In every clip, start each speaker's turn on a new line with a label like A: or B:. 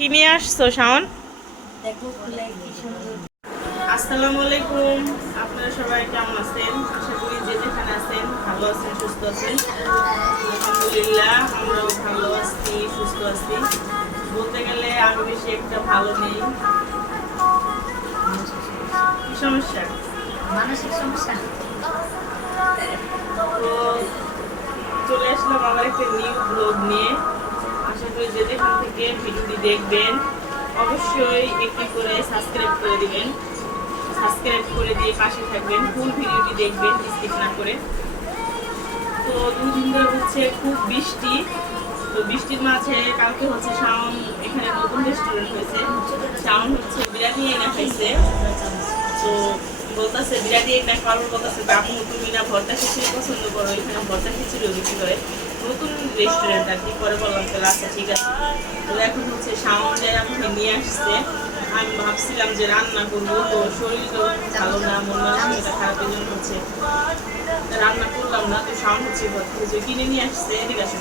A: কি নিয়ে আসছো শাওন?
B: দেখো খুলে কি সুন্দর।
A: আসসালামু আলাইকুম। আপনারা সবাই কেমন আছেন? আশা করি যে যেখানে আছেন ভালো আছেন সুস্থ আছেন। আলহামদুলিল্লাহ আমরাও ভালো আছি সুস্থ আছি। বলতে গেলে আরও বেশি একটা ভালো নেই। কি সমস্যা?
B: মানসিক সমস্যা?
A: তো চলে আসলাম আবার একটা নিউ ব্লগ নিয়ে। করি যে যেখান থেকে ভিডিওটি দেখবেন, অবশ্যই একটি করে সাবস্ক্রাইব করে দিবেন। সাবস্ক্রাইব করে দিয়ে পাশে থাকবেন ফুল ভিডিওটি দেখবেন স্কিপ না করে। তো দুদিন ধরে হচ্ছে খুব বৃষ্টি। তো বৃষ্টির মাঝে কালকে হচ্ছে শাওন এখানে নতুন রেস্টুরেন্ট হয়েছে। শাওন হচ্ছে বিরিয়ানি এনে খাইছে। তো বলতেছে, বিরিয়ানি না কারোর বলতেছে, বাবু, তুমি না ভর্তা খিচুড়ি পছন্দ করো? এখানে ভর্তা খিচুড়িও বিক্রি করে নতুন রেস্টুরেন্ট আর কি, পরে বললাম, তাহলে আচ্ছা ঠিক আছে। তো এখন হচ্ছে সাউন্ড আমাকে নিয়ে আসছে। আমি ভাবছিলাম যে রান্না করব, তো শরীর তো ভালো না, মন মানসিকতা খারাপের জন্য হচ্ছে রান্না করলাম না। তো সাউন্ড হচ্ছে ভর্তা কিনে নিয়ে আসছে, এদিকে আসে।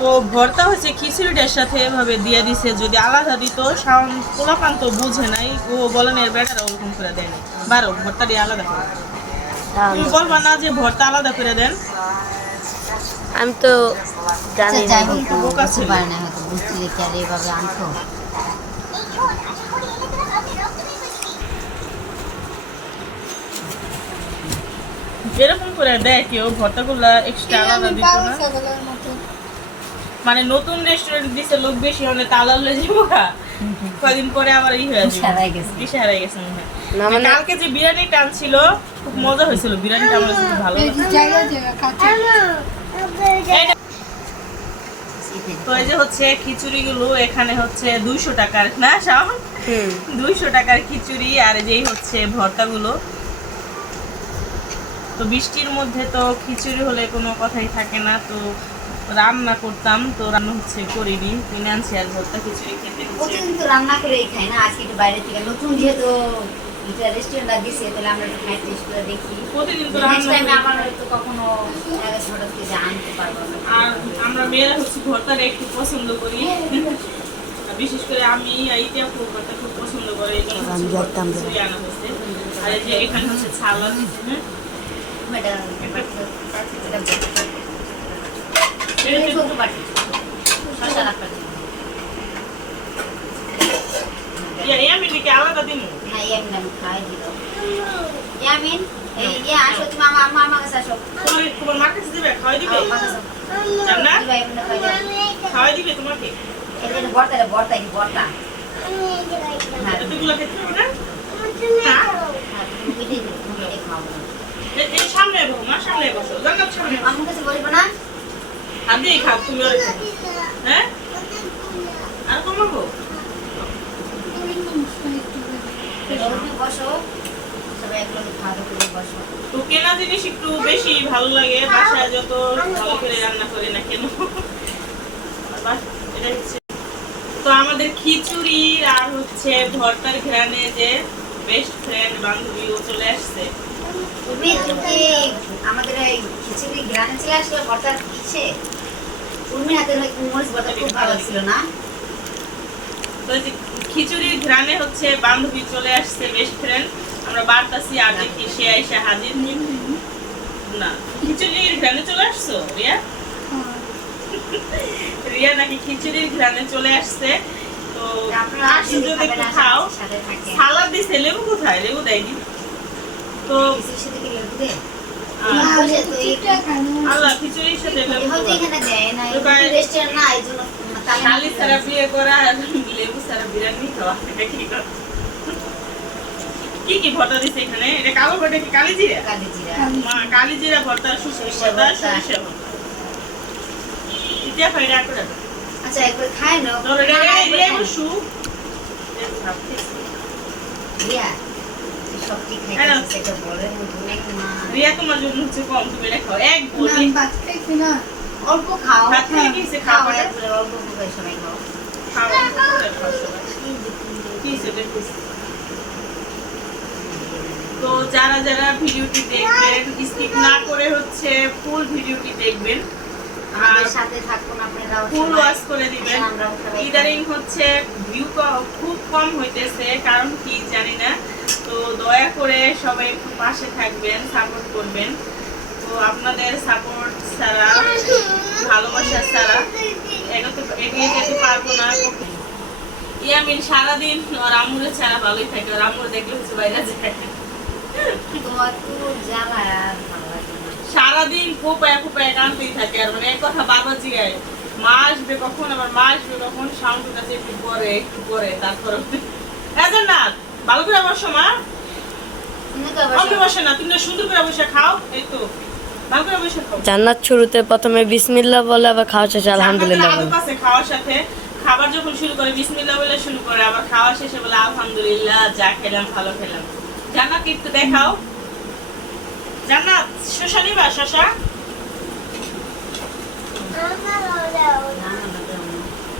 A: তো ভর্তা হচ্ছে খিচুড়িটার সাথে এভাবে দিয়ে দিছে, যদি আলাদা দিত শাওন পোলাপান তো বুঝে নাই। ও বলেন এর বেটারা ওরকম করে দেয় বারো, ভর্তা দিয়ে আলাদা করে। তুমি বলবা না যে ভর্তা আলাদা করে দেন।
C: আমি তো জানি
B: আচ্ছা
C: না
B: যাই হোক বুঝতে পারে না হয়তো বুঝতে কি আর এভাবে আনতো
A: এরকম করে দেয় কেউ ভর্তাগুলা এক্সট্রা আলাদা দিত না। মানে নতুন রেস্টুরেন্ট দিছে লোক বেশি হলে তালা লয়ে যাব গা। কয়দিন পরে আবার ই হয়ে
B: গেছে।
A: দিশা হারাই গেছে
C: না মানে
A: কালকে যে বিরিয়ানি টানছিল খুব মজা হয়েছিল। বিরিয়ানিটা আমার ভালো তো এই যে হচ্ছে খিচুড়ি এখানে হচ্ছে দুইশো টাকার না শাওন? দুইশো টাকার খিচুড়ি আর যেই হচ্ছে ভর্তাগুলো। তো বৃষ্টির মধ্যে তো খিচুড়ি হলে কোনো কথাই থাকে না তো রান্না করতাম তো রান্না হচ্ছে করিনি ফিনান্সিয়াল ভর্তা খিচুড়ি খেতে
B: রান্না করেই খাই না আজকে বাইরে থেকে নতুন যেহেতু রেস্টুরেন্টটা দিছে তাহলে আমরা একটু খাই টেস্ট করে দেখি।
A: প্রতিদিন তো
B: নেক্সট
A: রান্না
B: টাইমে
A: করি।
B: কখনো এগারোশো হঠাৎ করে আনতে পারব না
A: আর আমরা মেয়েরা হচ্ছে ভর্তাটা একটু পছন্দ করি। আর বিশেষ করে আমি এইটা খুব ভর্তা খুব পছন্দ করি এই জন্য হচ্ছে ভর্তা খিচুড়ি আনা হয়েছে। আর যে এখানে হচ্ছে ছালা হ্যাঁ?
B: ম্যাডাম এটা
A: এটা
B: এটা বাটি খাও
A: এই- এই সামনে সামনে বসো সামনে
B: আমার কাছে বলব না
A: খাও তুমি হ্যাঁ আর কমাবো
B: তুমি বসো। সবাই এক লোক করে বসো।
A: তো কেনা জিনিস একটু বেশি ভালো লাগে বাসায় যত ভালো করে রান্না করে না কেন? এটা হচ্ছে। তো আমাদের খিচুড়ির আর হচ্ছে ভর্তার ঘেরানে যে বেস্ট ফ্রেন্ড বান্ধবী ও চলে আসছে।
B: আমাদের এই খিচুড়ি গ্রামে চলে আসলে ভর্তার ইচ্ছে উর্মি হাতের মরিচ ভর্তা খুব ভালো ছিল না?
A: তো খিচুড়ির ঘ্রানে হচ্ছে বান্ধবী চলে আসছে বেস্ট ফ্রেন্ড আমরা বার্তাছি আর দেখি সে এসে হাজির? না। খিচুড়ির ঘ্রানে চলে আসছো রিয়া? রিয়া নাকি খিচুড়ির ঘ্রানে চলে আসছে। তো যদি একটু খাও। সালাদ দিছে লেবু কোথায়? লেবু দেয়নি। তো
B: খিচুড়ির সাথে
A: আল্লাহ খিচুড়ির লেবু ছাড়া বিয়ে করা লেবু ছাড়া বিরিয়ানি খাওয়া এটা কি কি কি ভর্তা দিছে এখানে? এটা কালো ভর্তা কি কালি জিরা
B: কালি জিরা
A: মা কালি জিরা ভর্তা সুসি ভর্তা। সরিষা ভর্তা ইতিয়া ফাইডা করে
B: আচ্ছা একবার খাই নাও।
A: এটা।
B: রিয়া সব ঠিক খাই
A: হ্যাঁ।
B: বলে মা।
A: রিয়া তোমার জন্য হচ্ছে কম তুমি এটা খাও। এক বলি।
B: অল্প
A: ভাত খেয়ে কি হয়েছে?
B: খাও
A: খাও,
B: একবারে অল্প অল্প করে সবাই খাও।
A: তো যারা যারা ভিডিওটি দেখবেন স্কিপ না করে হচ্ছে ফুল ভিডিওটি দেখবেন।
B: আমাদের সাথে থাকুন আপনারাও
A: ফুল
B: সবাই।
A: করে দিবেন। ইদারিং হচ্ছে ভিউ খুব কম হইতেছে কারণ কি জানি না। তো দয়া করে সবাই একটু পাশে থাকবেন সাপোর্ট করবেন। তো আপনাদের সাপোর্ট ছাড়া ভালোবাসা ছাড়া এগিয়ে যেতে পারব না। ইয়ামিন সারাদিন ওর আমুরে ছাড়া ভালোই থাকে। ওর আমুরে দেখলে হচ্ছে বাইরে যায়। সারাদিন কানতেই থাকে। আর মানে এক কথা জিগায় মা আসবে কখন? আবার মা আসবে কখন? সাউন্ড কাছে একটু পরে একটু পরে তারপরে এজন না ভালো করে বসো মা।
B: তুমি তো আবার
A: অমনি বসে না তুমি সুন্দর করে বসে খাও এই তো।
C: জান্নাত শুরুতে প্রথমে বিসমিল্লাহ বলে আবার খাওয়া শেষে আলহামদুলিল্লাহ বলে।
A: খাওয়ার সাথে খাবার যখন শুরু করে বিসমিল্লাহ বলে শুরু করে আবার খাওয়া শেষে বলে আলহামদুলিল্লাহ যা খেলাম ভালো খেলাম। জান্নাত একটু দেখাও। জান্নাত শশা নিবা শশা।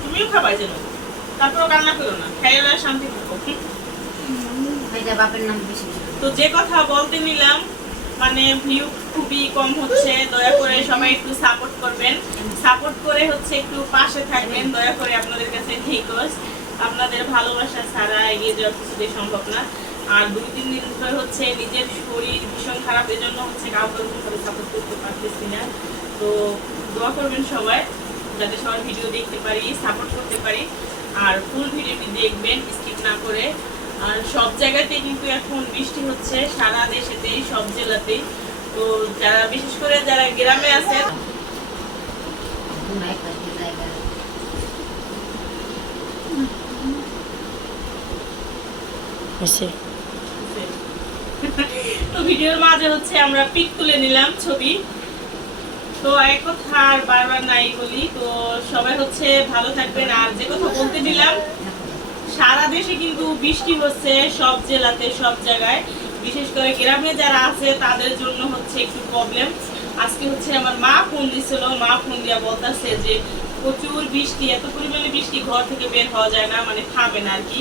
A: তুমিও খাবাই যেন তারপর কান্না করো না খাইয়ে শান্তি থাকো। তো যে কথা বলতে নিলাম মানে ভিউ খুবই কম হচ্ছে। দয়া করে সবাই একটু সাপোর্ট করবেন। সাপোর্ট করে হচ্ছে একটু পাশে থাকবেন। দয়া করে আপনাদের কাছে রিকোয়েস্ট আপনাদের ভালোবাসা ছাড়া এগিয়ে যাওয়া কিছুতেই সম্ভব না। আর দুই, তিন দিন ধরে হচ্ছে নিজের শরীর ভীষণ খারাপ, এজন্য হচ্ছে কাউকে ওরকমভাবে সাপোর্ট করতে পারতেছি না। তো দোয়া করবেন সবাই, যাতে সবার ভিডিও দেখতে পারি সাপোর্ট করতে পারি। আর ফুল ভিডিওটি দেখবেন স্কিপ না করে। আর সব জায়গাতেই কিন্তু এখন বৃষ্টি হচ্ছে সারা দেশেতেই সব জেলাতেই। তো যারা বিশেষ করে যারা গ্রামে আছেন তো ভিডিওর মাঝে হচ্ছে আমরা পিক তুলে নিলাম ছবি। তো এক কথা আর বারবার নাই বলি তো সবাই হচ্ছে ভালো থাকবেন আর যে কথা বলতে দিলাম সারা দেশে কিন্তু বৃষ্টি হচ্ছে সব জেলাতে, সব জায়গায়। বিশেষ করে গ্রামে যারা আছে, তাদের জন্য হচ্ছে একটু প্রবলেম আজকে হচ্ছে আমার মা ফোন দিছিল। মা ফোন দিয়া বলতেছে যে, প্রচুর বৃষ্টি, এত পরিমাণে বৃষ্টি ঘর থেকে বের হওয়া যায় না মানে থামে না আর কি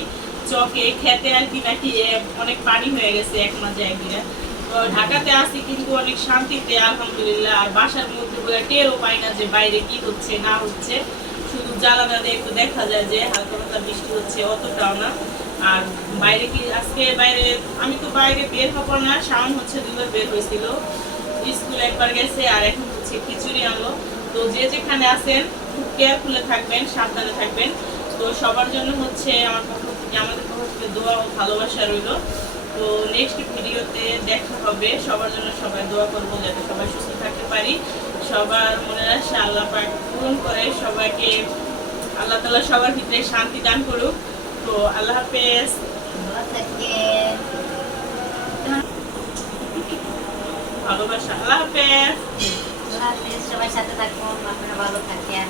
A: চকে, খেতে আর কি নাকি অনেক পানি হয়ে গেছে, এক মাঝে একদিনে তো ঢাকাতে আসি কিন্তু অনেক শান্তিতে, আলহামদুলিল্লাহ। আর বাসার মধ্যে টেরও পাই না যে বাইরে কি হচ্ছে, না হচ্ছে। জ্বালানা দিয়ে একটু দেখা যায় যে হালকা হালকা বৃষ্টি হচ্ছে, অতটাও না। আর বাইরে কি, আজকে বাইরে, আমি তো বাইরে বের হব না, শাওন হচ্ছে দুবার বের হয়েছিল। স্কুলে একবার গেছে আর এখন হচ্ছে খিচুড়ি আনলো। তো যে যেখানে আছেন, খুব কেয়ারফুলে থাকবেন, সাবধানে থাকবেন। তো সবার জন্য হচ্ছে আমার পক্ষ থেকে, আমাদের পক্ষ থেকে দোয়া ও ভালোবাসা রইল। তো নেক্সট ভিডিওতে দেখা হবে। সবার জন্য সবাই দোয়া করব যাতে সবাই সুস্থ থাকতে পারি। সবার মনের আশা আল্লাহ পূরণ করে সবাইকে আল্লাহ তালা সবার ভিতরে শান্তি দান করুক। তো আল্লাহ হাফেজ। ভালোবাসা। আল্লাহ হাফেজ।
B: আল্লাহ হাফেজ, সবাই সাথে থাকুন আপনারা ভালো থাকেন।